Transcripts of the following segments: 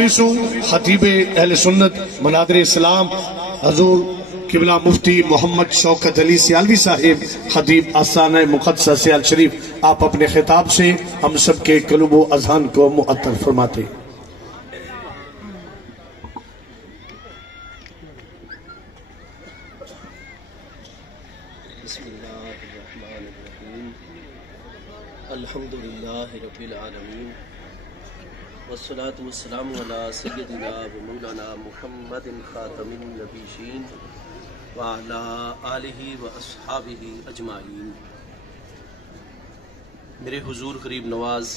چوبیسوں خطیب اہل سنت منادر اسلام حضور قبلہ مفتی محمد شوکت علی سیالوی صاحب خطیب آستانہ مقدسہ سیال شریف آپ اپنے خطاب سے ہم سب کے قلوب و اذہان کو معطر فرماتے. بسم اللہ الرحمن الرحیم. الحمدللہ رب العالمین والصلاة والسلام علی سیدنا و مولانا محمد خاتم النبیین وعلی آلہ و اصحابہ اجمعین. میرے حضور غریب نواز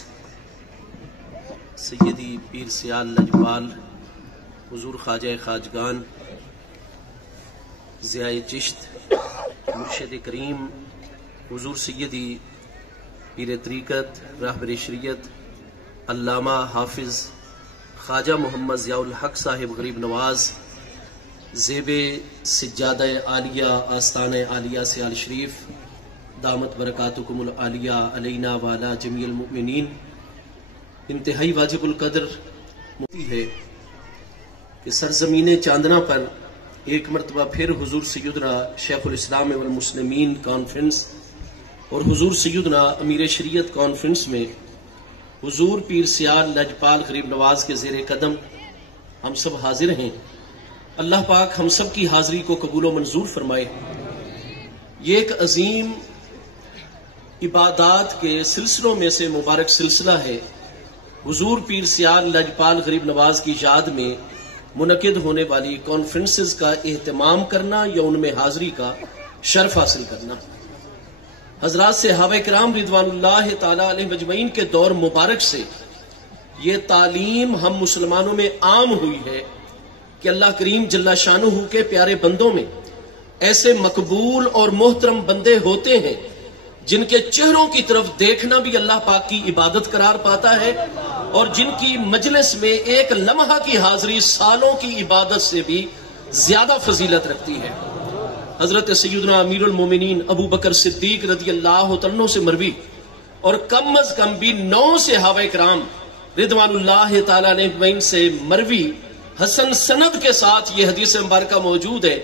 سیدی پیر سیال لجپال حضور خواجہ خواجگان ضیاء چشت مرشد کریم حضور سیدی پیر طریقت راہبر شریعت علامہ حافظ خواجہ محمد ضیاء الحق صاحب غریب نواز زیب سجادہ عالیہ آستانہ عالیہ سیال شریف دامت برکاتکم العالیہ علینا والا جمیع المؤمنین. انتہائی واجب القدر موتی ہے کہ سرزمین چاندنا پر ایک مرتبہ پھر حضور سیدنا شیخ الاسلام والمسلمین کانفرنس اور حضور سیدنا امیر شریعت کانفرنس میں حضور پیر سیال لجپال غریب نواز کے زیر قدم ہم سب حاضر ہیں. اللہ پاک ہم سب کی حاضری کو قبول و منظور فرمائے. یہ ایک عظیم عبادات کے سلسلوں میں سے مبارک سلسلہ ہے. حضور پیر سیال لجپال غریب نواز کی یاد میں منعقد ہونے والی کانفرنسز کا اہتمام کرنا یا ان میں حاضری کا شرف حاصل کرنا. حضرات صحابہ کرام رضوان اللہ تعالی علیہ مجمعین کے دور مبارک سے یہ تعلیم ہم مسلمانوں میں عام ہوئی ہے کہ اللہ کریم جل شانہ کے پیارے بندوں میں ایسے مقبول اور محترم بندے ہوتے ہیں جن کے چہروں کی طرف دیکھنا بھی اللہ پاک کی عبادت قرار پاتا ہے اور جن کی مجلس میں ایک لمحہ کی حاضری سالوں کی عبادت سے بھی زیادہ فضیلت رکھتی ہے. حضرت سیدنا امیر المومنین ابو بکر صدیق رضی اللہ عنہ سے مروی اور کم از کم بھی 9 صحابہ کرام رضوان اللہ تعالیٰ عنہ سے مروی حسن سند کے ساتھ یہ حدیث مبارکہ موجود ہے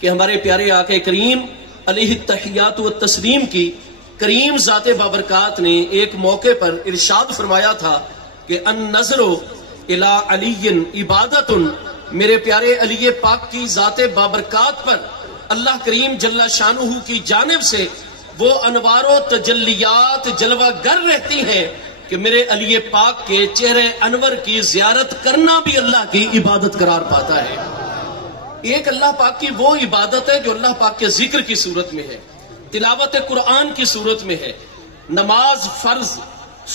کہ ہمارے پیارے آقا کریم علیہ التحیات والتسلیم کی کریم ذات بابرکات نے ایک موقع پر ارشاد فرمایا تھا کہ النظر الی علی عبادت. میرے پیارے علی پاک کی ذات بابرکات پر اللہ کریم جل شانہ کی جانب سے وہ انوار و تجلیات جلوہ گر رہتی ہیں کہ میرے علی پاک کے چہرے انور کی زیارت کرنا بھی اللہ کی عبادت قرار پاتا ہے. ایک اللہ پاک کی وہ عبادت ہے جو اللہ پاک کے ذکر کی صورت میں ہے, تلاوت قرآن کی صورت میں ہے, نماز فرض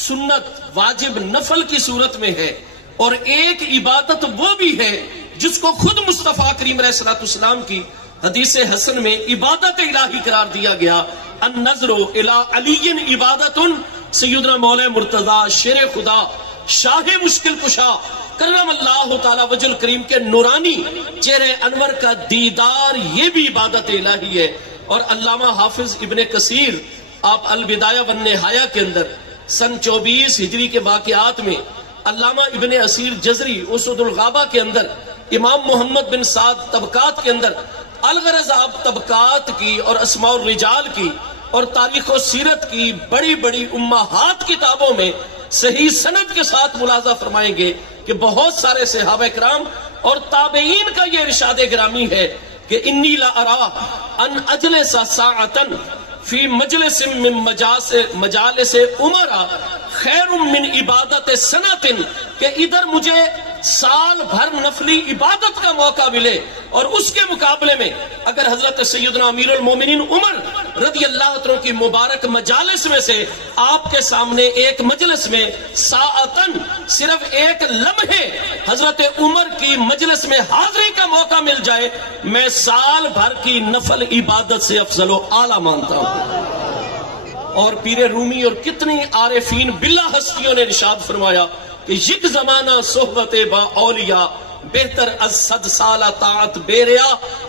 سنت واجب نفل کی صورت میں ہے, اور ایک عبادت وہ بھی ہے جس کو خود مصطفیٰ کریم علیہ الصلوۃ والسلام کی حدیث حسن میں عبادت الہی قرار دیا گیا. النظر الی علی عبادت. سیدنا مولا مرتضی شیر خدا شاہ مشکل کشا کرم اللہ تعالی وجہ الکریم کے نورانی چہرے انور کا دیدار یہ بھی عبادت الہی ہے. اور علامہ حافظ ابن کثیر آپ البدایہ والنہایہ کے اندر سن 24 ہجری کے واقعات میں علامہ ابن اسیر جزری اسد الغابہ کے اندر امام محمد بن سعد طبقات کے اندر الغرض آپ طبقات کی اور اسماء الرجال کی اور تاریخ و سیرت کی بڑی بڑی امہات کتابوں میں صحیح سند کے ساتھ ملاحظہ فرمائیں گے کہ بہت سارے صحابہ کرام اور تابعین کا یہ ارشاد گرامی ہے کہ انی لا ارا ان اجلس ساعتن فی مجلس من مجالس عمرہ خیر من عبادت سنتن, کہ ادھر مجھے سال بھر نفلی عبادت کا موقع ملے اور اس کے مقابلے میں اگر حضرت سیدنا امیر المومنین عمر رضی اللہ عنہ کی مبارک مجالس میں سے آپ کے سامنے ایک مجلس میں ساعتن صرف ایک لمحے حضرت عمر کی مجلس میں حاضری کا موقع مل جائے, میں سال بھر کی نفل عبادت سے افضل و اعلیٰ مانتا ہوں. اور پیر رومی اور کتنی عارفین باللہ ہستیوں نے ارشاد فرمایا کہ یک زمانہ صحبت با اولیاء بہتر از 100 سالہ طاعت بے ریا.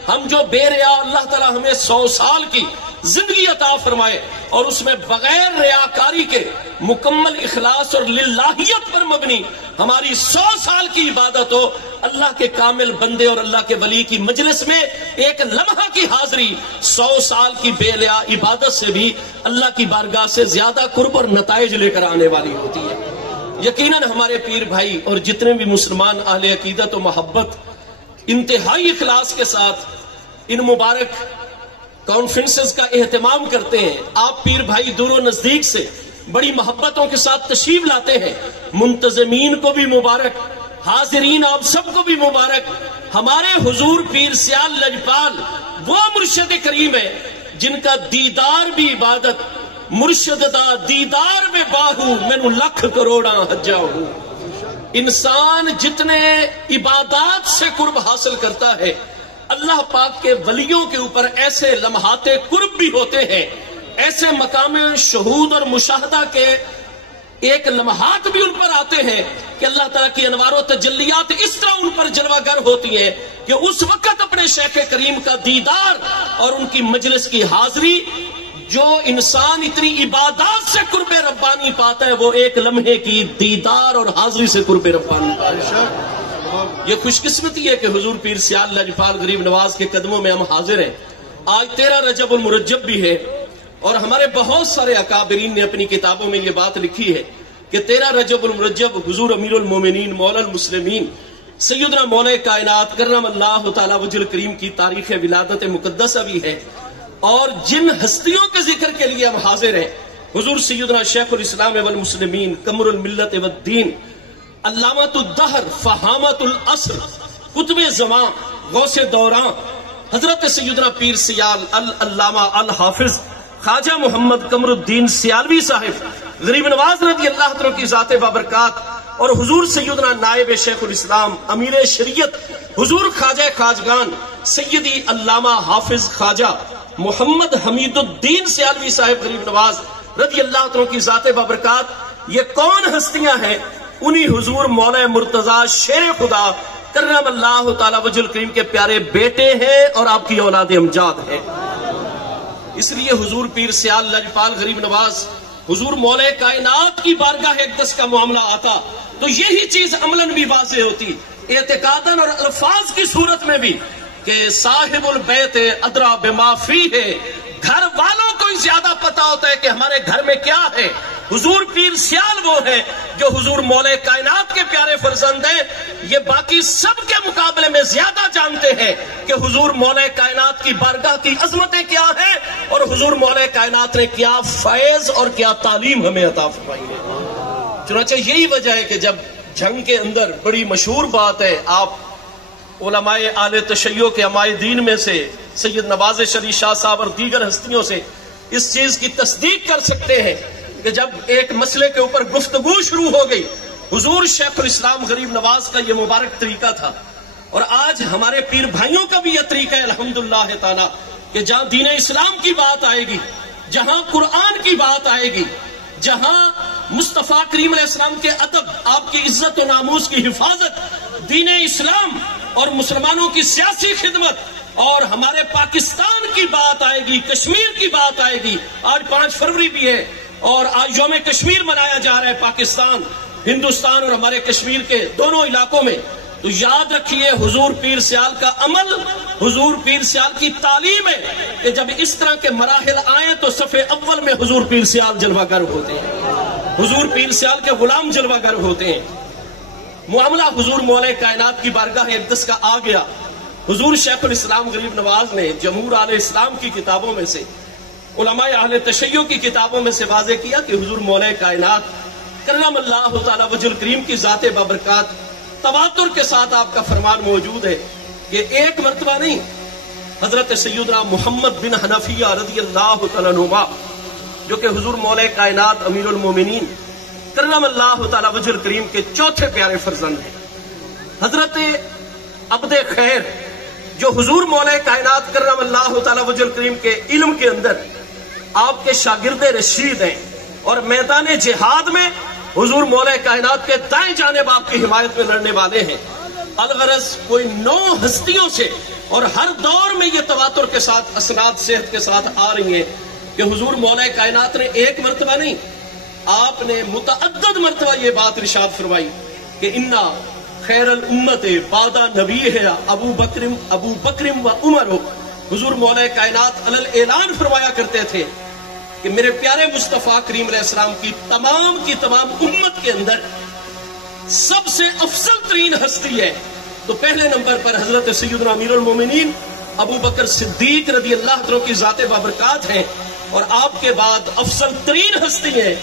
ہم جو بے ریا اللہ تعالی ہمیں 100 سال کی زندگی عطا فرمائے اور اس میں بغیر ریاکاری کے مکمل اخلاص اور للہیت پر مبنی ہماری 100 سال کی عبادت ہو. اللہ کے کامل بندے اور اللہ کے ولی کی مجلس میں ایک لمحہ کی حاضری 100 سال کی بے لیا عبادت سے بھی اللہ کی بارگاہ سے زیادہ قرب اور نتائج لے کر آنے والی ہوتی ہے. یقیناً ہمارے پیر بھائی اور جتنے بھی مسلمان اہل عقیدت و محبت انتہائی اخلاص کے ساتھ ان مبارک کانفرنسز کا اہتمام کرتے ہیں. آپ پیر بھائی دور و نزدیک سے بڑی محبتوں کے ساتھ تشریف لاتے ہیں. منتظمین کو بھی مبارک، حاضرین آپ سب کو بھی مبارک. ہمارے حضور پیر سیال لجپال وہ مرشد کریم ہے جن کا دیدار بھی عبادت. مرشد دا دیدار میں باہو مینو لکھ کروڑا حجا ہوں. انسان جتنے عبادات سے قرب حاصل کرتا ہے اللہ پاک کے ولیوں کے اوپر ایسے لمحات قرب بھی ہوتے ہیں، ایسے مقام شہود اور مشاہدہ کے ایک لمحات بھی ان پر آتے ہیں کہ اللہ تعالیٰ کی انوار و تجلیات اس طرح ان پر جلوہ گر ہوتی ہیں کہ اس وقت اپنے شیخ کریم کا دیدار اور ان کی مجلس کی حاضری، جو انسان اتنی عبادات سے قرب ربانی پاتا ہے وہ ایک لمحے کی دیدار اور حاضری سے قرب ربانی پاتا ہے. یہ خوش قسمتی ہے کہ حضور پیر سیال لجپال غریب نواز کے قدموں میں ہم حاضر ہیں. آج 13 رجب المرجب بھی ہے اور ہمارے بہت سارے اکابرین نے اپنی کتابوں میں یہ بات لکھی ہے کہ 13 رجب المرجب حضور امیر المومنین مولا المسلمین سیدنا مولا کائنات کرم اللہ تعالی وجل کریم کی تاریخ ولادت مقدسہ بھی ہے. اور جن ہستیوں کے ذکر کے لیے ہم حاضر ہیں حضور سیدنا شیخ الاسلام والمسلمین قمر الملت والدین علامت الدہر فہامت العصر قطب زمان غوث دوران حضرت سیدنا پیر سیال العلامہ الحافظ خواجہ محمد قمر الدین سیالوی صاحب غریب نواز رضی اللہ عنہ کی ذات بابرکات اور حضور سیدنا نائب شیخ الاسلام امیر شریعت حضور خواجہ خواجگان سیدی علامہ حافظ خواجہ محمد حمید الدین سیالوی صاحب غریب نواز رضی اللہ عنہ کی ذات بابرکات. یہ کون ہستیاں ہیں؟ انہی حضور مولا مرتضی شیر خدا کرم اللہ تعالی وجل کریم کے پیارے بیٹے ہیں اور آپ کی اولاد امجاد ہیں. اس لیے حضور پیر سیال لجپال غریب نواز حضور مولا کائنات کی بارگاہ اقدس کا معاملہ آتا تو یہی چیز عملاً بھی واضح ہوتی، اعتقاداً اور الفاظ کی صورت میں بھی، کہ صاحب البیت ادرا بما فیہ، گھر والوں کو زیادہ پتا ہوتا ہے کہ ہمارے گھر میں کیا ہے. حضور پیر سیال وہ ہے جو حضور مولا کائنات کے پیارے فرزند ہیں. یہ باقی سب کے مقابلے میں زیادہ جانتے ہیں کہ حضور مولا کائنات کی بارگاہ کی عظمتیں کیا ہیں اور حضور مولا کائنات نے کیا فیض اور کیا تعلیم ہمیں عطا فرمائی ہے. چنانچہ یہی وجہ ہے کہ جب جنگ کے اندر بڑی مشہور بات ہے، آپ علماء آل تشیع کے عمائے دین میں سے سید نواز شریف شاہ صاحب اور دیگر ہستیوں سے اس چیز کی تصدیق کر سکتے ہیں کہ جب ایک مسئلے کے اوپر گفتگو شروع ہو گئی، حضور شیخ الاسلام غریب نواز کا یہ مبارک طریقہ تھا اور آج ہمارے پیر بھائیوں کا بھی یہ طریقہ ہے الحمدللہ تعالی کہ جہاں دین اسلام کی بات آئے گی، جہاں قرآن کی بات آئے گی، جہاں مصطفیٰ کریم علیہ السلام کے ادب، آپ کی عزت و ناموس کی حفاظت، دین اسلام اور مسلمانوں کی سیاسی خدمت اور ہمارے پاکستان کی بات آئے گی، کشمیر کی بات آئے گی. آج 5 فروری بھی ہے اور آج یوم کشمیر منایا جا رہا ہے پاکستان، ہندوستان اور ہمارے کشمیر کے دونوں علاقوں میں. تو یاد رکھیے حضور پیر سیال کا عمل، حضور پیر سیال کی تعلیم ہے کہ جب اس طرح کے مراحل آئیں تو صف اول میں حضور پیر سیال جلوہ گر ہوتے ہیں، حضور پیر سیال کے غلام جلوہ گر ہوتے ہیں. معاملہ حضور مولا کائنات کی بارگاہ اقدس کا آ گیا. حضور شیخ الاسلام غریب نواز نے جمہور علیہ السلام کی کتابوں میں سے، علماء اہل تشیع کی کتابوں میں سے واضح کیا کہ حضور مولا کائنات کرم اللہ تعالی وجل کریم کی ذات بابرکات تواتر کے ساتھ آپ کا فرمان موجود ہے کہ ایک مرتبہ نہیں، حضرت سیدنا محمد بن حنفیہ رضی اللہ تعالیٰ عنہ جو کہ حضور مولا کائنات امیر المومنین کرم اللہ تعالی وجل کریم کے چوتھے پیارے فرزند ہیں، حضرت عبد خیر جو حضور مولا کائنات کرم اللہ تعالی وجل کریم کے علم کے اندر آپ کے شاگرد رشید ہیں اور میدان جہاد میں حضور مولا کائنات کے دائیں جانب آپ کی حمایت میں لڑنے والے ہیں. الغرض کوئی 9 ہستیوں سے اور ہر دور میں یہ تواتر کے ساتھ اسناد صحت کے ساتھ آ رہی ہیں کہ حضور مولا کائنات نے ایک مرتبہ نہیں، آپ نے متعدد مرتبہ یہ بات ارشاد فرمائی کہ انا خیر الامت بعد نبی ہے ابو بکرم و عمر ہو۔ حضور مولا کائنات علل اعلان فرمایا کرتے تھے کہ میرے پیارے مصطفیٰ کریم علیہ السلام کی تمام امت کے اندر سب سے افضل ترین ہستی ہے تو پہلے نمبر پر حضرت سیدنا امیر المومنین ابو بکر صدیق رضی اللہ عنہ کی ذات بابرکات ہیں، اور آپ کے بعد افضل ترین ہستی ہے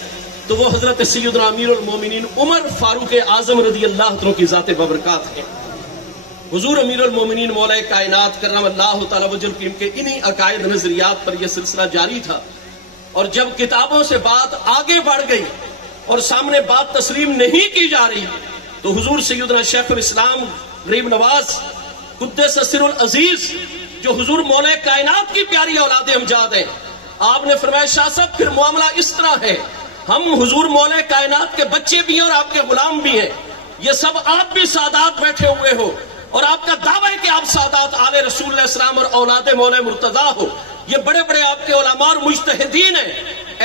تو وہ حضرت سیدنا امیر المومنین عمر فاروق اعظم رضی اللہ عنہ کی ذات بابرکات ہیں۔ حضور امیر المومنین مولا کائنات کرم اللہ تعالی وجل کریم کے انہی عقائد نظریات پر یہ سلسلہ جاری تھا، اور جب کتابوں سے بات آگے بڑھ گئی اور سامنے بات تسلیم نہیں کی جا رہی تو حضور سیدنا شیخ الاسلام غریب نواز قدس سر العزیز جو حضور مولا کائنات کی پیاری اولاد امجاد ہیں، آپ نے فرمایا شاہ صاحب پھر معاملہ اس طرح ہے، ہم حضور مولا کائنات کے بچے بھی ہیں اور آپ کے غلام بھی ہیں، یہ سب آپ بھی سادات بیٹھے ہوئے ہو اور آپ کا دعویٰ ہے کہ آپ سادات آل رسول اللہ السلام اور اولاد مولا مرتضیٰ ہو، یہ بڑے بڑے آپ کے علماء اور مجتہدین ہیں،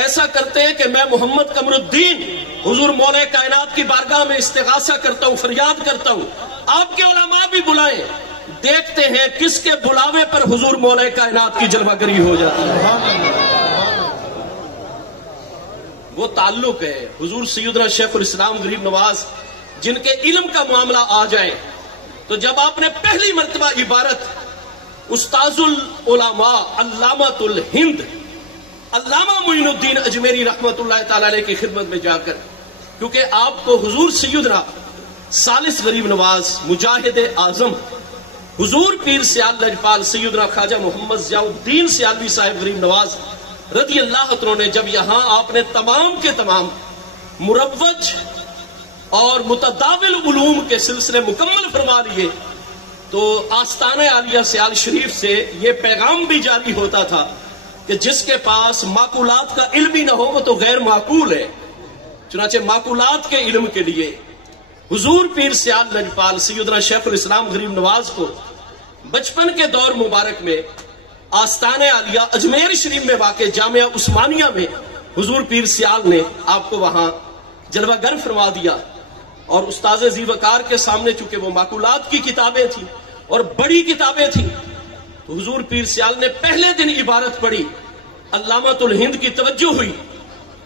ایسا کرتے ہیں کہ میں محمد قمر الدین حضور مولا کائنات کی بارگاہ میں استغاثہ کرتا ہوں، فریاد کرتا ہوں، آپ کے علماء بھی بلائیں، دیکھتے ہیں کس کے بلاوے پر حضور مولا کائنات کی جلوہ گری ہو جاتی ہے۔ وہ تعلق ہے حضور سیدنا شیخ الاسلام غریب نواز جن کے علم کا معاملہ آ جائے تو جب آپ نے پہلی مرتبہ عبارت استاذ العلماء علامۃ الہند علامہ معین الدین اجمیری رحمت اللہ تعالی علیہ کی خدمت میں جا کر، کیونکہ آپ کو حضور سیدنا ثالث غریب نواز مجاہد اعظم حضور پیر سیال لجپال سیدنا خواجہ محمد ضیاء الدین سیالوی صاحب غریب نواز رضی اللہ عنہ نے جب یہاں آپ نے تمام کے تمام مروج اور متداول علوم کے سلسلے مکمل فرما لیے تو آستانہ عالیہ سیال شریف سے یہ پیغام بھی جاری ہوتا تھا کہ جس کے پاس معقولات کا علم ہی نہ ہو وہ تو غیر معقول ہے، چنانچہ معقولات کے علم کے لیے حضور پیر سیال لجپال سیدنا شیخ الاسلام غریب نواز کو بچپن کے دور مبارک میں آستانہ عالیہ اجمیر شریف میں واقع جامعہ عثمانیہ میں حضور پیر سیال نے آپ کو وہاں جلوہ گر فرما دیا، اور استاذ زیوکار کے سامنے چونکہ وہ معقولات کی کتابیں تھیں اور بڑی کتابیں تھیں تو حضور پیر سیال نے پہلے دن عبارت پڑھی، علامۃ الہند کی توجہ ہوئی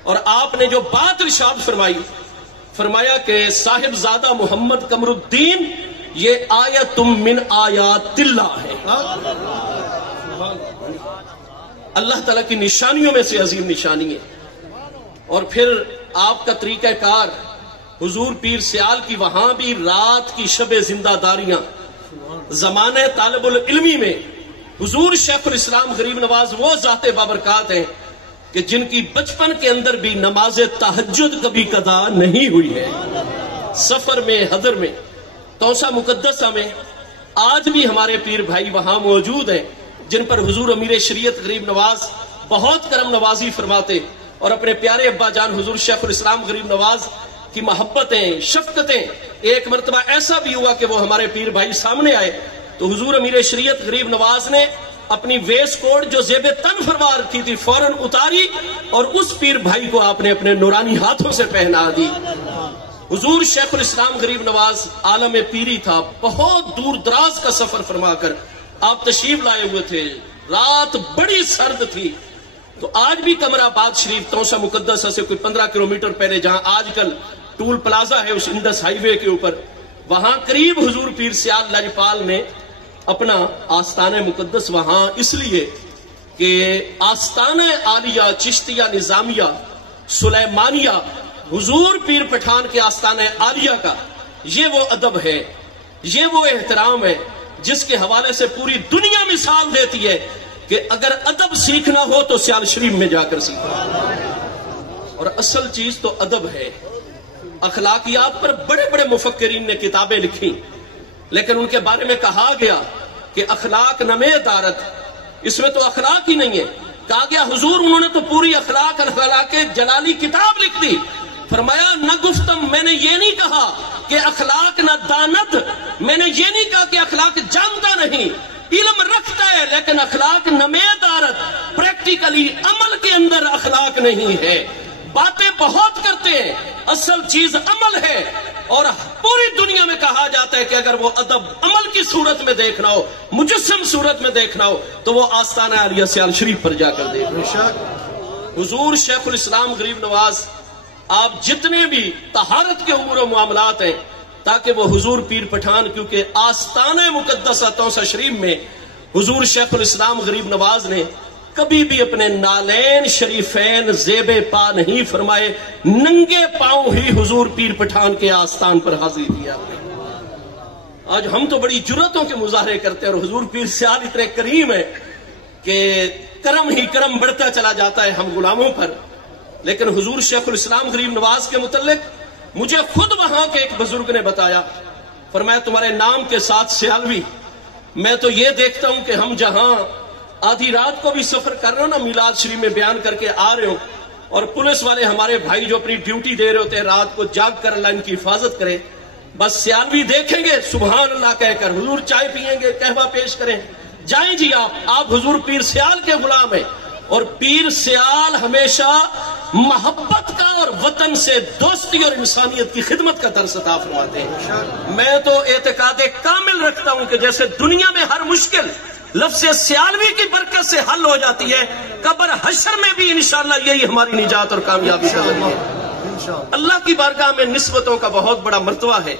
اور آپ نے جو بات ارشاد فرمایا کہ صاحب زادہ محمد قمر الدین یہ آیت من آیات اللہ ہے، اللہ تعالیٰ کی نشانیوں میں سے عظیم نشانی ہے۔ اور پھر آپ کا طریقہ کار حضور پیر سیال کی وہاں بھی رات کی شب زندہ داریاں زمانہ طالب العلمی میں حضور شیخ الاسلام غریب نواز وہ ذات بابرکات ہیں کہ جن کی بچپن کے اندر بھی نماز تہجد کبھی قضا نہیں ہوئی ہے، سفر میں حضر میں توسا مقدسہ میں آج بھی ہمارے پیر بھائی وہاں موجود ہیں جن پر حضور امیر شریعت غریب نواز بہت کرم نوازی فرماتے، اور اپنے پیارے ابا جان حضور شیخ الاسلام غریب نواز کی محبتیں شفقتیں ایک مرتبہ ایسا بھی ہوا کہ وہ ہمارے پیر بھائی سامنے آئے تو حضور امیر شریعت غریب نواز نے اپنی ویس کوٹ جو زیب تن فرما رکھی تھی فوراً اتاری اور اس پیر بھائی کو آپ نے اپنے نورانی ہاتھوں سے پہنا دی۔ حضور شیخ الاسلام غریب نواز عالم پیری تھا، بہت دور دراز کا سفر فرما کر آپ تشریف لائے ہوئے تھے، رات بڑی سرد تھی تو آج بھی قمر آباد شریف توسا مقدسہ سے کوئی 15 کلومیٹر پہلے جہاں آج کل ٹول پلازا ہے اس انڈس ہائی وے کے اوپر، وہاں قریب حضور پیر سیال لجپال نے اپنا آستانہ مقدس وہاں اس لیے کہ آستانہ عالیہ چشتیہ نظامیہ سلیمانیہ حضور پیر پٹھان کے آستانہ عالیہ کا یہ وہ ادب ہے، یہ وہ احترام ہے جس کے حوالے سے پوری دنیا مثال دیتی ہے کہ اگر ادب سیکھنا ہو تو سیال شریف میں جا کر سیکھو، اور اصل چیز تو ادب ہے۔ اخلاقیات پر بڑے بڑے مفکرین نے کتابیں لکھی لیکن ان کے بارے میں کہا گیا کہ اخلاق نمے دارت، اس میں تو اخلاق ہی نہیں ہے، کہا گیا حضور انہوں نے تو پوری اخلاق جلالی کتاب لکھ دی، فرمایا نہ گفتم میں نے یہ نہیں کہا کہ اخلاق نہ دانت، میں نے یہ نہیں کہا کہ اخلاق جانتا نہیں، علم رکھتا ہے لیکن اخلاق نمیدارت، پریکٹیکلی عمل کے اندر اخلاق نہیں ہے. باتیں بہت کرتے ہیں، اصل چیز عمل ہے. اور پوری دنیا میں کہا جاتا ہے کہ اگر وہ ادب عمل کی صورت میں دیکھنا ہو، مجسم صورت میں دیکھنا ہو، تو وہ آستانہ عالیہ سیال شریف پر جا کر دیکھو. حضور شیخ الاسلام غریب نواز آپ جتنے بھی طہارت کے امور و معاملات ہیں، تاکہ وہ حضور پیر پٹھان، کیونکہ آستانہ مقدسہ توسہ شریف میں حضور شیخ الاسلام غریب نواز نے کبھی بھی اپنے نالین شریفین زیب پا نہیں فرمائے، ننگے پاؤں ہی حضور پیر پٹھان کے آستان پر حاضری دیا. آج ہم تو بڑی جرتوں کے مظاہرے کرتے ہیں، اور حضور پیر سیال اتنے کریم ہے کہ کرم ہی کرم بڑھتا چلا جاتا ہے ہم غلاموں پر. لیکن حضور شیخ الاسلام غریب نواز کے متعلق مجھے خود وہاں کے ایک بزرگ نے بتایا، فرمایا تمہارے نام کے ساتھ سیالوی. میں تو یہ دیکھتا ہوں کہ ہم جہاں آدھی رات کو بھی سفر کر رہے ہو نا، میلاد شریف میں بیان کر کے آ رہے ہو، اور پولیس والے ہمارے بھائی جو اپنی ڈیوٹی دے رہے ہوتے ہیں رات کو جاگ کر، اللہ ان کی حفاظت کرے، بس سیالوی دیکھیں گے سبحان اللہ کہہ کر، حضور چائے پیئیں گے، قہوہ پیش کریں، جائیں جی آپ حضور پیر سیال کے غلام ہیں. اور پیر سیال ہمیشہ محبت کا اور وطن سے دوستی اور انسانیت کی خدمت کا درس عطا فرماتے ہیں. میں تو اعتقاد کامل رکھتا ہوں کہ جیسے دنیا میں ہر مشکل لفظ سیالوی کی برکت سے حل ہو جاتی ہے، قبر حشر میں بھی انشاءاللہ یہی ہماری نجات اور کامیابی کا ذریعہ ہے. اللہ کی بارگاہ میں نسبتوں کا بہت بڑا مرتبہ ہے.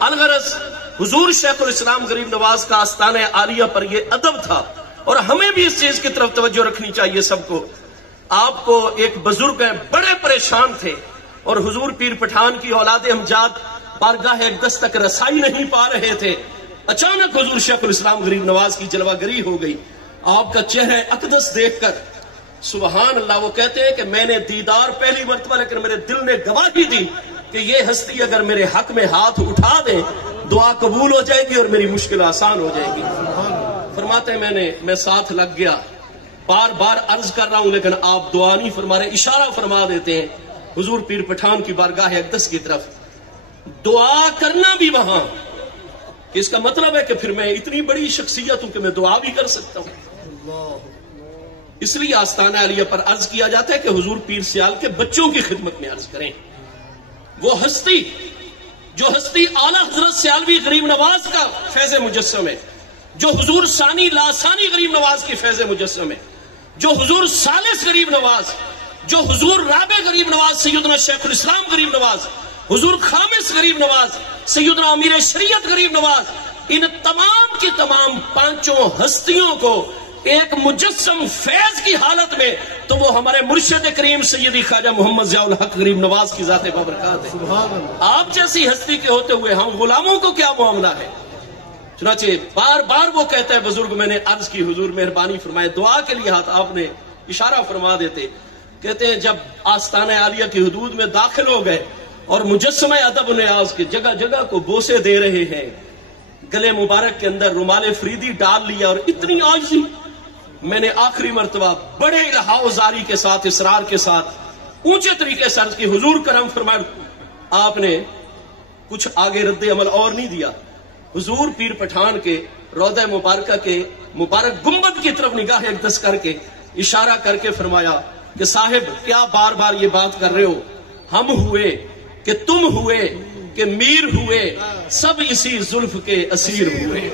الغرض حضور شیخ الاسلام غریب نواز کا آستانہ عالیہ پر یہ ادب تھا، اور ہمیں بھی اس چیز کی طرف توجہ رکھنی چاہیے سب کو. آپ کو ایک بزرگ ہیں بڑے پریشان تھے، اور حضور پیر پٹھان کی اولاد امجاد بارگاہ اقدس تک رسائی نہیں پا رہے تھے. اچانک حضور شیخ الاسلام غریب نواز کی جلوہ گری ہو گئی. آپ کا چہرہ اقدس دیکھ کر سبحان اللہ، وہ کہتے ہیں کہ میں نے دیدار پہلی مرتبہ، لیکن میرے دل نے گواہی دی کہ یہ ہستی اگر میرے حق میں ہاتھ اٹھا دیں دعا قبول ہو جائے گی اور میری مشکل آسان ہو جائے گی. فرماتے ہیں میں ساتھ لگ گیا، بار بار عرض کر رہا ہوں لیکن آپ دعا نہیں فرما رہے، اشارہ فرما دیتے ہیں حضور پیر پٹھان کی بارگاہ اقدس کی طرف. دعا کرنا بھی وہاں، اس کا مطلب ہے کہ پھر میں اتنی بڑی شخصیت ہوں کہ میں دعا بھی کر سکتا ہوں. اس لیے آستانہ عالیہ پر عرض کیا جاتا ہے کہ حضور پیر سیال کے بچوں کی خدمت میں عرض کریں. وہ ہستی جو ہستی اعلیٰ حضرت سیالوی غریب نواز کا فیض مجسم ہے، جو حضور ثانی لاسانی غریب نواز کی فیض مجسم ہے، جو حضور ثالث غریب نواز، جو حضور رابع غریب نواز سیدنا شیخ الاسلام غریب نواز، حضور خامس غریب نواز سیدنا امیر شریعت غریب نواز، ان تمام کی تمام پانچوں ہستیوں کو ایک مجسم فیض کی حالت میں، تو وہ ہمارے مرشد کریم سیدی خواجہ محمد ضیاء الحق غریب نواز کی ذات بابرکات ہے. آپ جیسی ہستی کے ہوتے ہوئے ہم غلاموں کو کیا معاملہ ہے؟ چنانچہ بار بار وہ کہتا ہے بزرگ، میں نے عرض کی حضور مہربانی فرمائے دعا کے لیے ہاتھ، آپ نے اشارہ فرما دیتے. کہتے ہیں جب آستانہ عالیہ کی حدود میں داخل ہو گئے اور مجسمہ ادب نیاز کے جگہ جگہ کو بوسے دے رہے ہیں، گلے مبارک کے اندر رومال فریدی ڈال لیا، اور اتنی عاجزی، میں نے آخری مرتبہ بڑے الہاء و زاری کے ساتھ، اصرار کے ساتھ اونچے طریقے سے عرض کی حضور کرم فرمائے. آپ نے کچھ آگے رد عمل اور نہیں دیا. حضور پیر پٹھان کے روضہ مبارکہ کے مبارک گنبد کی طرف نگاہ اقدس کر کے اشارہ کر کے فرمایا کہ صاحب کیا بار بار یہ بات کر رہے ہو، ہم ہوئے کہ تم ہوئے کہ میر ہوئے، سب اسی زلف کے اسیر ہوئے.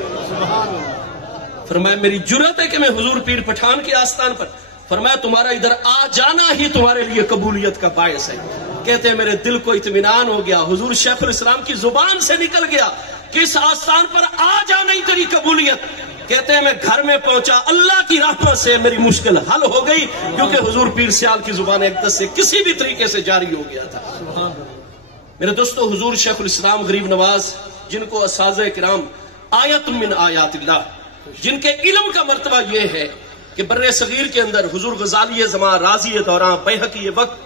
فرمایا میری جرت ہے کہ میں حضور پیر پٹھان کے آستان پر، فرمایا تمہارا ادھر آ جانا ہی تمہارے لیے قبولیت کا باعث ہے. کہتے ہیں میرے دل کو اطمینان ہو گیا، حضور شیخ الاسلام کی زبان سے نکل گیا کہ اس آستان پر آ جانا ہی تیری قبولیت. کہتے ہیں میں گھر میں پہنچا، اللہ کی رحمت سے میری مشکل حل ہو گئی، کیونکہ حضور پیر سیال کی زبان اقدس سے کسی بھی طریقے سے جاری ہو گیا تھا. میرے دوستو، حضور شیخ الاسلام غریب نواز جن کو اساتذہ کرام آیت من آیات اللہ، جن کے علم کا مرتبہ یہ ہے کہ بر صغیر کے اندر حضور غزالی زمان، رازی دوران، بیہقی وقت،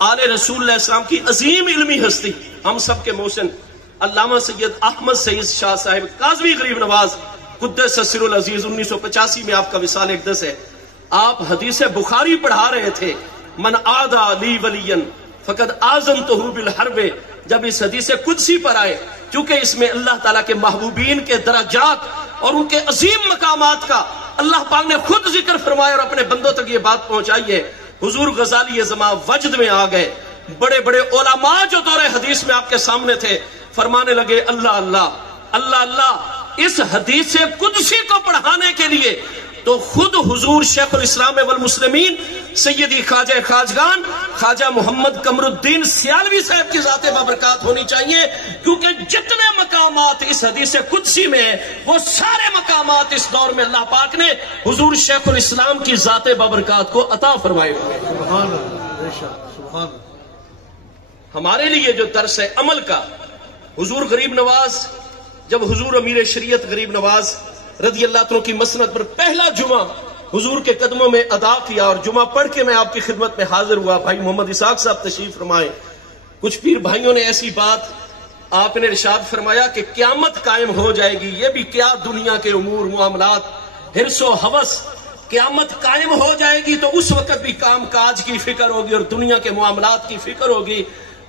آل رسول اللہ السلام کی عظیم علمی ہستی، ہم سب کے محسن علامہ سید احمد سعید شاہ صاحب کاظمی غریب نواز قدس سر العزیز 1985 میں آپ کا وصال اقدس ہے. آپ حدیث بخاری پڑھا رہے تھے، من عادى لی ولیا فقد آذنتہ بالحرب. جب اس حدیث قدسی پر آئے، چونکہ اس میں اللہ تعالیٰ کے محبوبین کے درجات اور ان کے عظیم مقامات کا اللہ پاک نے خود ذکر فرمایا اور اپنے بندوں تک یہ بات پہنچائی ہے. حضور غزالی زمان وجد میں آ گئے. بڑے بڑے علماء جو دور حدیث میں آپ کے سامنے تھے فرمانے لگے اللہ اللہ اللہ اللہ. اس حدیث قدسی کو پڑھانے کے لیے تو خود حضور شیخ الاسلام والمسلمین سیدی خواجہ خواجگان خواجہ محمد قمر الدین سیالوی صاحب کی ذات بابرکات ہونی چاہیے، کیونکہ جتنے مقامات اس حدیث قدسی میں ہیں وہ سارے مقامات اس دور میں اللہ پاک نے حضور شیخ الاسلام کی ذات بابرکات کو عطا فرمائے ہوئے. سبحان اللہ سبحان اللہ. ہمارے لیے جو درس ہے عمل کا، حضور غریب نواز جب حضور امیر شریعت غریب نواز رضی اللہ عنہ کی مسند پر پہلا جمعہ حضور کے قدموں میں ادا کیا اور جمعہ پڑھ کے میں آپ کی خدمت میں حاضر ہوا. بھائی محمد اسحاق صاحب تشریف فرمائے. کچھ پیر بھائیوں نے ایسی بات آپ نے ارشاد فرمایا کہ قیامت قائم ہو جائے گی، یہ بھی کیا دنیا کے امور معاملات حرص و ہوس، قیامت قائم ہو جائے گی تو اس وقت بھی کام کاج کی فکر ہوگی اور دنیا کے معاملات کی فکر ہوگی.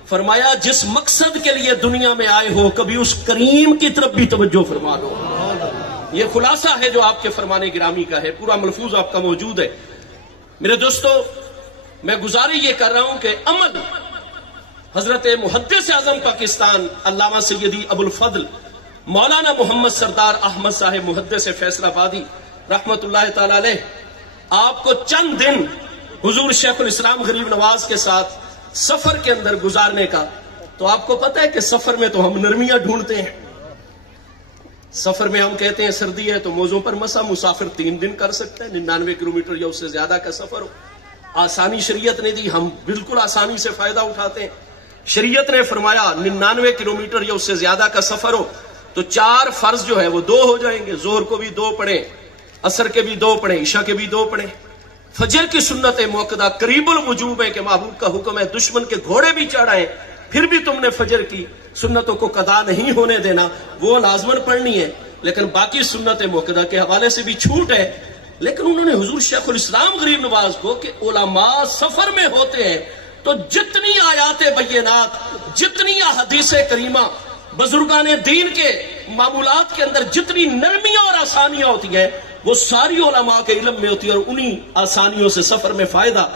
فرمایا جس مقصد کے لیے دنیا میں آئے ہو کبھی اس کریم کی طرف بھی توجہ فرما لو. یہ خلاصہ ہے جو آپ کے فرمانے گرامی کا ہے، پورا ملفوظ آپ کا موجود ہے. میرے دوستو، میں گزارش یہ کر رہا ہوں کہ عمل حضرت محدث اعظم پاکستان علامہ سیدی ابو الفضل مولانا محمد سردار احمد صاحب محدث فیصل آبادی رحمت اللہ تعالی علیہ آپ کو چند دن حضور شیخ الاسلام غریب نواز کے ساتھ سفر کے اندر گزارنے کا. تو آپ کو پتہ ہے کہ سفر میں تو ہم نرمیاں ڈھونڈتے ہیں. سفر میں ہم کہتے ہیں سردی ہے تو موزوں پر مسا مسافر 3 دن کر سکتے ہیں، 99 کلومیٹر یا اس سے زیادہ کا سفر ہو. آسانی شریعت نے دی، ہم بالکل آسانی سے فائدہ اٹھاتے ہیں. شریعت نے فرمایا 99 کلومیٹر یا اس سے زیادہ کا سفر ہو تو 4 فرض جو ہے وہ 2 ہو جائیں گے. ظہر کو بھی 2 پڑھیں، عصر کے بھی 2 پڑھیں، عشاء کے بھی 2 پڑھیں. فجر کی سنت موقدہ قریب الوجوب ہے کہ محبوب کا حکم ہے دشمن کے گھوڑے بھی چڑھائیں پھر بھی تم نے فجر کی سنتوں کو قضا نہیں ہونے دینا، وہ لازمن پڑھنی ہے. لیکن باقی سنت موقدہ کے حوالے سے بھی چھوٹ ہے. لیکن انہوں نے حضور شیخ الاسلام غریب نواز کو کہ علماء سفر میں ہوتے ہیں تو جتنی آیات بینات، جتنی احادیث کریمہ، بزرگان دین کے معمولات کے اندر جتنی نرمیاں اور آسانیاں ہوتی ہیں وہ ساری علماء کے علم میں ہوتی ہے اور انہی آسانیوں سے سفر میں فائدہ.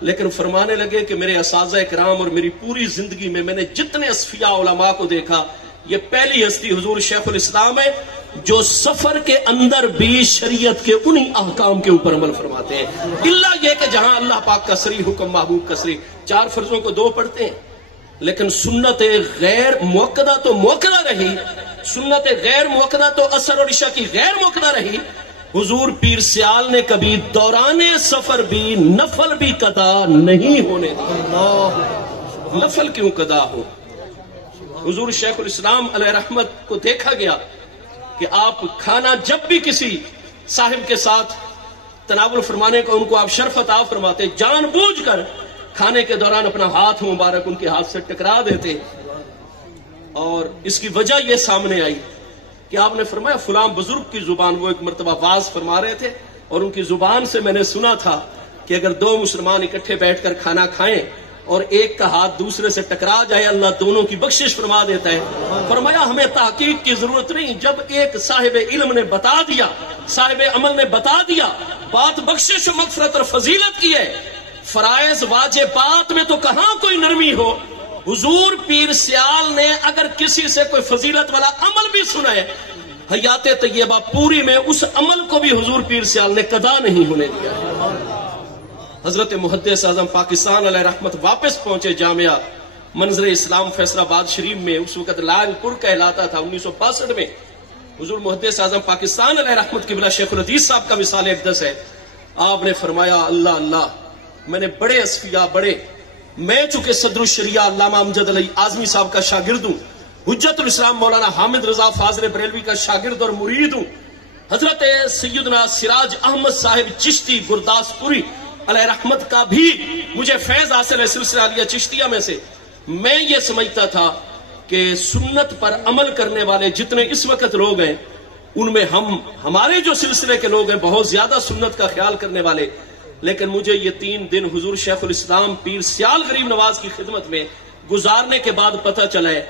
لیکن فرمانے لگے کہ میرے اساتذہ کرام اور میری پوری زندگی میں نے جتنے اصفیاء علماء کو دیکھا، یہ پہلی ہستی حضور شیخ الاسلام ہے جو سفر کے اندر بھی شریعت کے انہی احکام کے اوپر عمل فرماتے ہیں. الا یہ کہ جہاں اللہ پاک کا صریح حکم، محبوب کا صریح، 4 فرضوں کو 2 پڑھتے ہیں. لیکن سنت غیر موقدہ تو موقدہ رہی، سنت غیر موقدہ تو عصر اور عشاء کی غیر موقدہ رہی. حضور پیر سیال نے کبھی دوران سفر بھی نفل بھی قضا نہیں ہونے دیا. نفل کیوں قضا ہو؟ حضور شیخ الاسلام علیہ رحمت کو دیکھا گیا کہ آپ کھانا جب بھی کسی صاحب کے ساتھ تناول فرمانے کو ان کو آپ شرف عطا فرماتے، جان بوجھ کر کھانے کے دوران اپنا ہاتھ مبارک ان کے ہاتھ سے ٹکرا دیتے. اور اس کی وجہ یہ سامنے آئی کہ آپ نے فرمایا فلاں بزرگ کی زبان، وہ ایک مرتبہ واز فرما رہے تھے اور ان کی زبان سے میں نے سنا تھا کہ اگر 2 مسلمان اکٹھے بیٹھ کر کھانا کھائیں اور ایک کا ہاتھ دوسرے سے ٹکرا جائے اللہ دونوں کی بخشش فرما دیتا ہے. فرمایا ہمیں تحقیق کی ضرورت نہیں، جب ایک صاحب علم نے بتا دیا، صاحب عمل نے بتا دیا، بات بخشش و مغفرت اور فضیلت کی ہے. فرائض واجبات میں تو کہاں کوئی نرمی ہو. حضور پیر سیال نے اگر کسی سے کوئی فضیلت والا عمل بھی سنا ہے، حیات طیبہ پوری میں اس عمل کو بھی حضور پیر سیال نے قضا نہیں ہونے دیا. حضرت محدث اعظم پاکستان علیہ رحمت واپس پہنچے جامعہ منظر اسلام فیصل آباد شریف میں، اس وقت لال پور کہلاتا تھا. 1962 میں حضور محدث اعظم پاکستان علیہ رحمت قبلہ شیخ الحدیث صاحب کا مثال اقدس ہے. آپ نے فرمایا اللہ اللہ، میں نے بڑے اصفیاء، میں چونکہ صدر الشریعہ علامہ امجد علی اعظمی صاحب کا شاگرد ہوں، حجت الاسلام مولانا حامد رضا فاضل بریلوی کا شاگرد اور مرید ہوں، حضرت سیدنا سراج احمد صاحب چشتی گرداسپوری علیہ رحمت کا بھی مجھے فیض حاصل ہے سلسلہ علیہ چشتیہ میں سے. میں یہ سمجھتا تھا کہ سنت پر عمل کرنے والے جتنے اس وقت لوگ ہیں ان میں ہمارے جو سلسلے کے لوگ ہیں بہت زیادہ سنت کا خیال کرنے والے. لیکن مجھے یہ 3 دن حضور شیخ الاسلام پیر سیال غریب نواز کی خدمت میں گزارنے کے بعد پتہ چلا ہے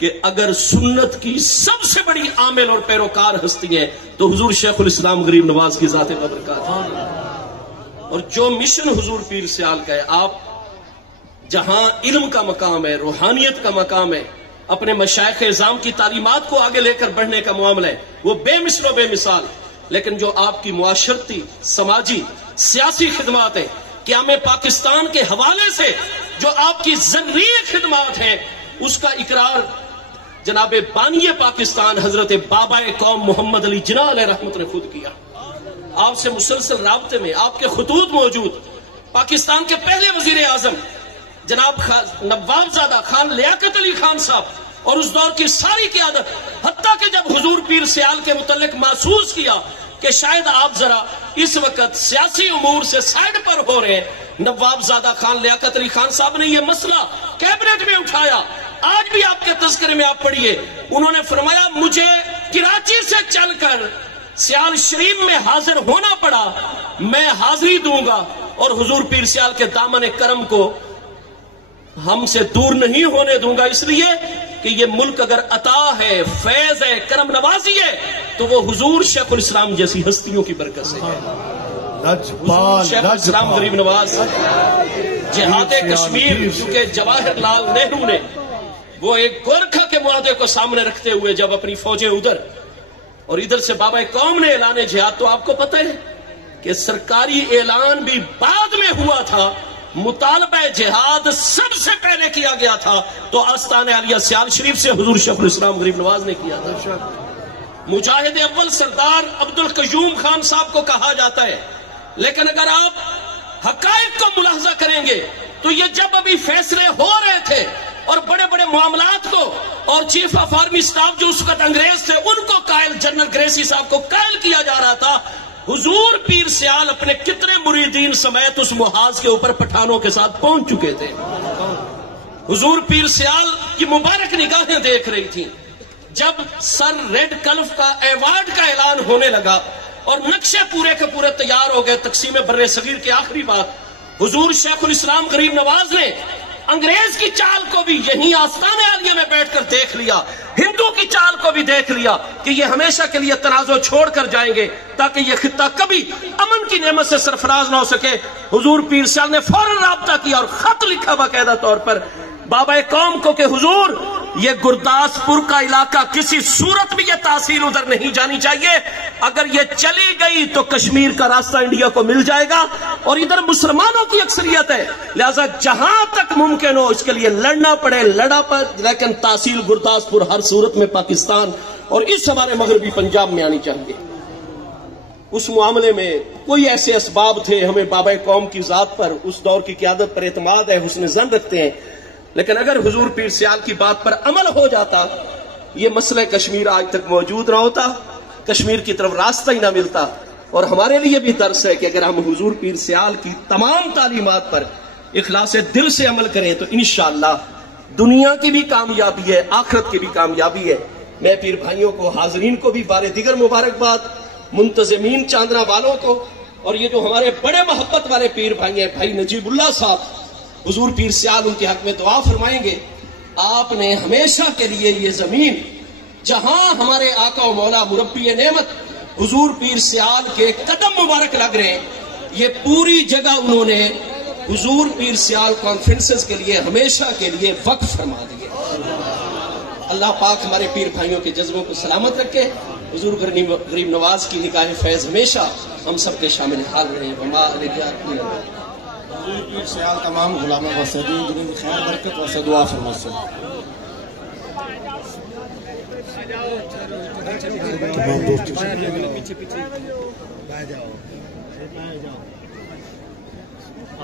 کہ اگر سنت کی سب سے بڑی عامل اور پیروکار ہستی ہیں تو حضور شیخ الاسلام غریب نواز کی ذات بابرکات ہے. اور جو مشن حضور پیر سیال کا ہے، آپ جہاں علم کا مقام ہے، روحانیت کا مقام ہے، اپنے مشائخ اعظام کی تعلیمات کو آگے لے کر بڑھنے کا معاملہ ہے، وہ بے مثل و بے مثال. لیکن جو آپ کی معاشرتی، سماجی، سیاسی خدمات ہیں، قیام پاکستان کے حوالے سے جو آپ کی ذری خدمات ہیں، اس کا اقرار جناب بانی پاکستان حضرت بابا قوم محمد علی جناح علیہ رحمت نے خود کیا. آپ سے مسلسل رابطے میں آپ کے خطوط موجود. پاکستان کے پہلے وزیر اعظم جناب نواب زادہ خان لیاقت علی خان صاحب اور اس دور کی ساری قیادت، حتیٰ کہ جب حضور پیر سیال کے متعلق محسوس کیا کہ شاید آپ ذرا اس وقت سیاسی امور سے سائڈ پر ہو رہے ہیں، نواب زادہ خان لیاقت علی خان صاحب نے یہ مسئلہ کیبنٹ میں اٹھایا. آج بھی آپ کے تذکرے میں آپ پڑھیے، انہوں نے فرمایا مجھے کراچی سے چل کر سیال شریف میں حاضر ہونا پڑا، میں حاضری دوں گا اور حضور پیر سیال کے دامن کرم کو ہم سے دور نہیں ہونے دوں گا، اس لیے کہ یہ ملک اگر عطا ہے، فیض ہے، کرم نوازی ہے تو وہ حضور شیخ الاسلام جیسی ہستیوں کی برکت سے ہے. حضور شیخ الاسلام غریب نواز جہاد کشمیر، چونکہ جواہر لال نہرو نے وہ ایک گورکھا کے معاہدے کو سامنے رکھتے ہوئے جب اپنی فوجیں ادھر اور ادھر سے بابا قوم نے اعلان جہاد، تو آپ کو پتہ ہے کہ سرکاری اعلان بھی بعد میں ہوا تھا، مطالبہ جہاد سب سے پہلے کیا گیا تھا تو آستان عالیہ سیال شریف سے حضور شیخ الاسلام غریب نواز نے کیا تھا. مجاہد اول سردار عبد القیوم خان صاحب کو کہا جاتا ہے، لیکن اگر آپ حقائق کو ملاحظہ کریں گے تو یہ جب ابھی فیصلے ہو رہے تھے اور بڑے بڑے معاملات کو، اور چیف آف آرمی سٹاف جو اس وقت انگریز تھے ان کو قائل، جنرل گریسی صاحب کو قائل کیا جا رہا تھا، حضور پیر سیال اپنے کتنے مریدین سمیت اس محاذ کے اوپر پٹھانوں کے ساتھ پہنچ چکے تھے. حضور پیر سیال کی مبارک نگاہیں دیکھ رہی تھی. جب سر ریڈ کلف کا ایوارڈ کا اعلان ہونے لگا اور نقشے پورے کے پورے تیار ہو گئے تقسیم بر صغیر کی آخری بات، حضور شیخ الاسلام غریب نواز نے انگریز کی چال کو بھی یہیں آستان عالیہ میں بیٹھ کر دیکھ لیا، ہندو کی چال کو بھی دیکھ لیا کہ یہ ہمیشہ کے لیے تنازع چھوڑ کر جائیں گے تاکہ یہ خطہ کبھی امن کی نعمت سے سرفراز نہ ہو سکے. حضور پیر سیال نے فوراً رابطہ کیا اور خط لکھا باقاعدہ طور پر بابا قوم کو کہ حضور یہ گرداسپور کا علاقہ کسی صورت بھی یہ تحصیل ادھر نہیں جانی چاہیے، اگر یہ چلی گئی تو کشمیر کا راستہ انڈیا کو مل جائے گا اور ادھر مسلمانوں کی اکثریت ہے، لہذا جہاں تک ممکن ہو اس کے لیے لڑنا پڑے لڑا پڑے، لیکن تحصیل گرداسپور ہر صورت میں پاکستان اور اس ہمارے مغربی پنجاب میں آنی چاہیے. اس معاملے میں کوئی ایسے اسباب تھے، ہمیں بابا قوم کی ذات پر، اس دور کی قیادت پر اعتماد ہے، حسن ظن رکھتے ہیں، لیکن اگر حضور پیر سیال کی بات پر عمل ہو جاتا یہ مسئلہ کشمیر آج تک موجود نہ ہوتا، کشمیر کی طرف راستہ ہی نہ ملتا. اور ہمارے لیے بھی درس ہے کہ اگر ہم حضور پیر سیال کی تمام تعلیمات پر اخلاص دل سے عمل کریں تو انشاءاللہ دنیا کی بھی کامیابی ہے، آخرت کی بھی کامیابی ہے. میں پیر بھائیوں کو، حاضرین کو بھی بار دیگر مبارکباد، منتظمین چاندنا والوں کو، اور یہ جو ہمارے بڑے محبت والے پیر بھائی ہیں بھائی نجیب اللہ صاحب، حضور پیر سیال ان کے حق میں دعا فرمائیں گے. آپ نے ہمیشہ کے لیے یہ زمین جہاں ہمارے آقا و مولا مربی نعمت حضور پیر سیال کے قدم مبارک لگ رہے ہیں، یہ پوری جگہ انہوں نے حضور پیر سیال کانفرنسز کے لیے ہمیشہ کے لیے وقف فرما دیے. اللہ پاک ہمارے پیر بھائیوں کے جذبوں کو سلامت رکھے. حضور غریب نواز کی نگاہ فیض ہمیشہ ہم سب کے شامل حال رہے. وما علیہ حضور پیر سیال تمام غلاموں واسطے دین خیر برکت واسطے دعا فرمائے.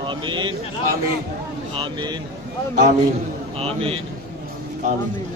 آمین آمین آمین آمین آمین آمین.